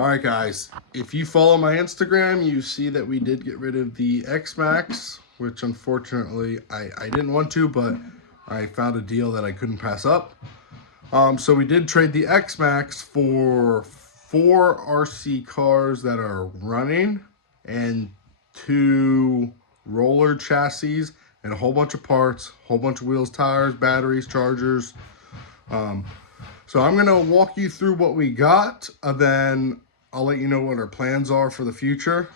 All right, guys, if you follow my Instagram, you see that we did get rid of the XMAXX, which unfortunately I didn't want to, but I found a deal that I couldn't pass up. So we did trade the XMAXX for 4 RC cars that are running and 2 roller chassis and a whole bunch of parts, whole bunch of wheels, tires, batteries, chargers. So I'm gonna walk you through what we got, and then I'll let you know what our plans are for the future,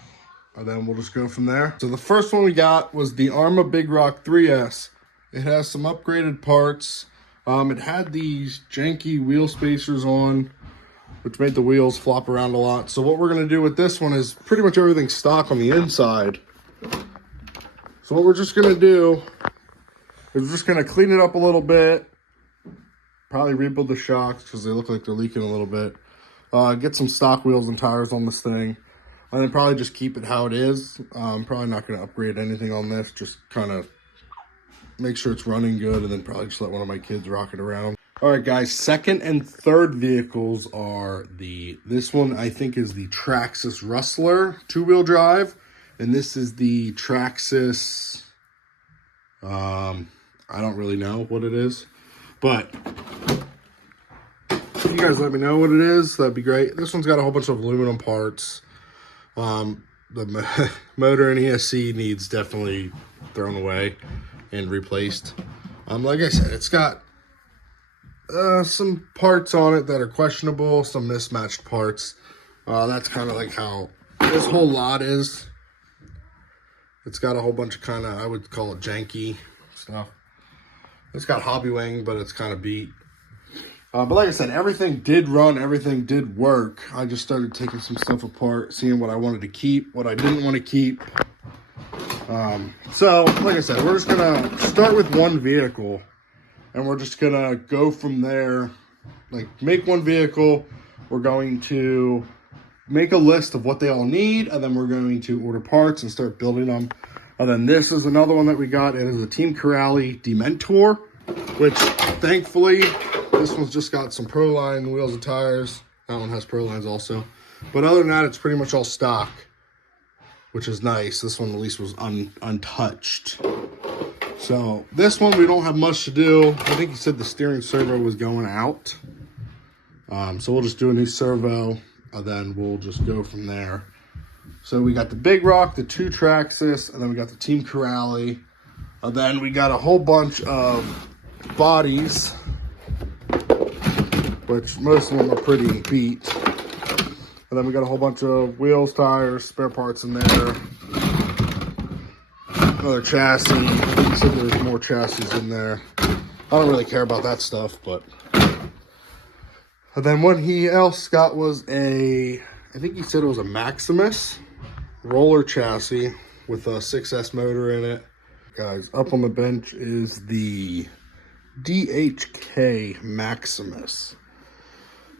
and then we'll just go from there. So the first one we got was the Arma Big Rock 3S. It has some upgraded parts. It had these janky wheel spacers on, which made the wheels flop around a lot. So what we're gonna do with this one is pretty much everything stock on the inside. So what we're just gonna do is we're just gonna clean it up a little bit. Probably rebuild the shocks because they look like they're leaking a little bit. Get some stock wheels and tires on this thing. And then probably just keep it how it is. Probably not going to upgrade anything on this. Just kind of make sure it's running good. And then probably just let one of my kids rock it around. All right, guys. Second and third vehicles are this one I think is the Traxxas Rustler 2-wheel drive. And this is the Traxxas, I don't really know what it is. But if you guys let me know what it is, that'd be great. This one's got a whole bunch of aluminum parts. The motor and ESC needs definitely thrown away and replaced. Like I said, it's got some parts on it that are questionable, some mismatched parts. That's kind of like how this whole lot is. It's got a whole bunch of kind of, I would call it janky stuff. It's got hobby wing, but it's kind of beat. But like I said, everything did run, everything did work. I just started taking some stuff apart, seeing what I wanted to keep, what I didn't want to keep. So, like I said, we're just going to start with one vehicle, and we're just going to go from there. Like, make one vehicle. We're going to make a list of what they all need, and then we're going to order parts and start building them. And then this is another one that we got. It is a Team Corrali Dementor, which thankfully, this one's just got some Proline wheels and tires. That one has Prolines also. But other than that, it's pretty much all stock, which is nice. This one at least was untouched. So this one, we don't have much to do. I think he said the steering servo was going out. So we'll just do a new servo, and then we'll just go from there. So we got the Big Rock, the 2 Traxxas, and then we got the Team Corrali. And then we got a whole bunch of bodies, which most of them are pretty beat. And then we got a whole bunch of wheels, tires, spare parts in there. Another chassis. I think he said there's more chassis in there. I don't really care about that stuff, but. And then what he else got was I think he said it was a Maximus roller chassis with a 6S motor in it. Guys, up on the bench is the DHK Maximus.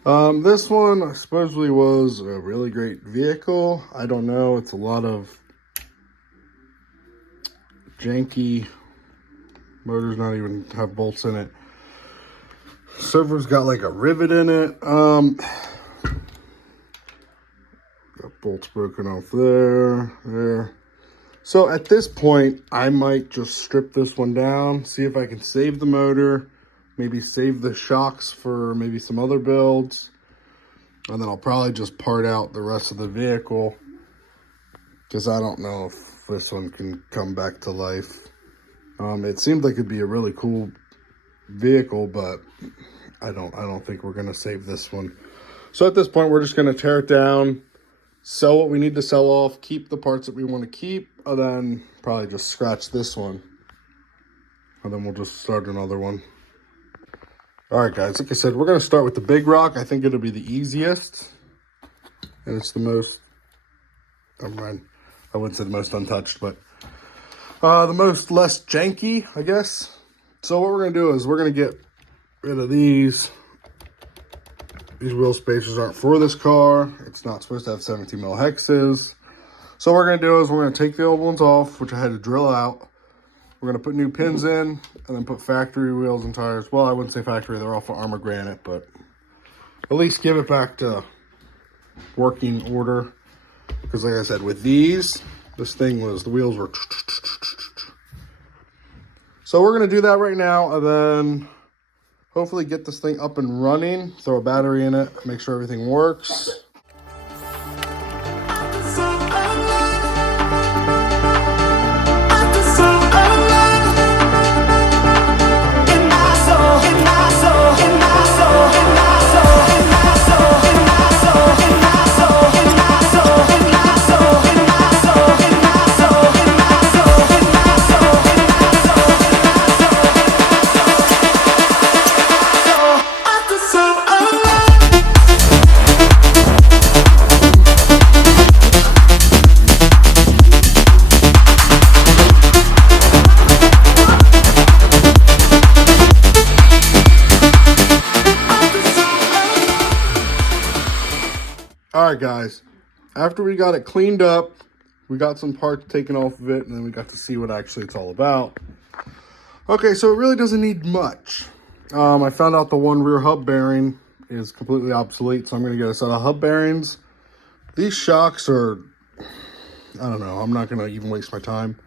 This one supposedly was a really great vehicle. I don't know. It's a lot of janky motors, not even have bolts in it. Servo's got like a rivet in it. Got bolts broken off there. So at this point, I might just strip this one down, see if I can save the motor, maybe save the shocks for maybe some other builds, and then I'll probably just part out the rest of the vehicle, because I don't know if this one can come back to life. It seemed like it'd be a really cool vehicle, but I don't think we're gonna save this one. So at this point, we're just gonna tear it down, sell what we need to sell off, keep the parts that we want to keep, and then probably just scratch this one. And then we'll just start another one. All right, guys, like I said, we're going to start with the Big Rock. I think it'll be the easiest. And it's the most, never mind, I wouldn't say the most untouched, but the most less janky, I guess. So what we're going to do is we're going to get rid of these. These wheel spacers aren't for this car. It's not supposed to have 17 mil hexes. So what we're going to do is we're going to take the old ones off, which I had to drill out. We're going to put new pins in and then put factory wheels and tires. Well, I wouldn't say factory. They're all for Armor Granite, but at least give it back to working order. Because like I said, with these, this thing was, the wheels were... So we're going to do that right now, and then hopefully get this thing up and running, throw a battery in it, make sure everything works. Alright guys, after we got it cleaned up, we got some parts taken off of it, and then we got to see what actually it's all about. Okay, so it really doesn't need much. I found out the one rear hub bearing is completely obsolete, so I'm going to get a set of hub bearings. These shocks are, I don't know, I'm not going to even waste my time.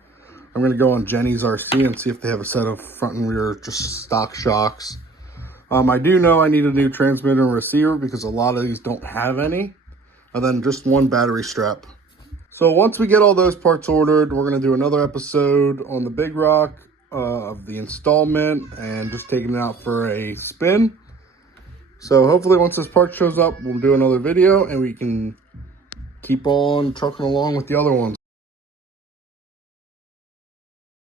I'm going to go on Jenny's RC and see if they have a set of front and rear just stock shocks. I do know I need a new transmitter and receiver because a lot of these don't have any. And then just one battery strap. So once we get all those parts ordered, we're going to do another episode on the Big Rock of the installment and just taking it out for a spin. So hopefully once this part shows up, we'll do another video and we can keep on trucking along with the other ones.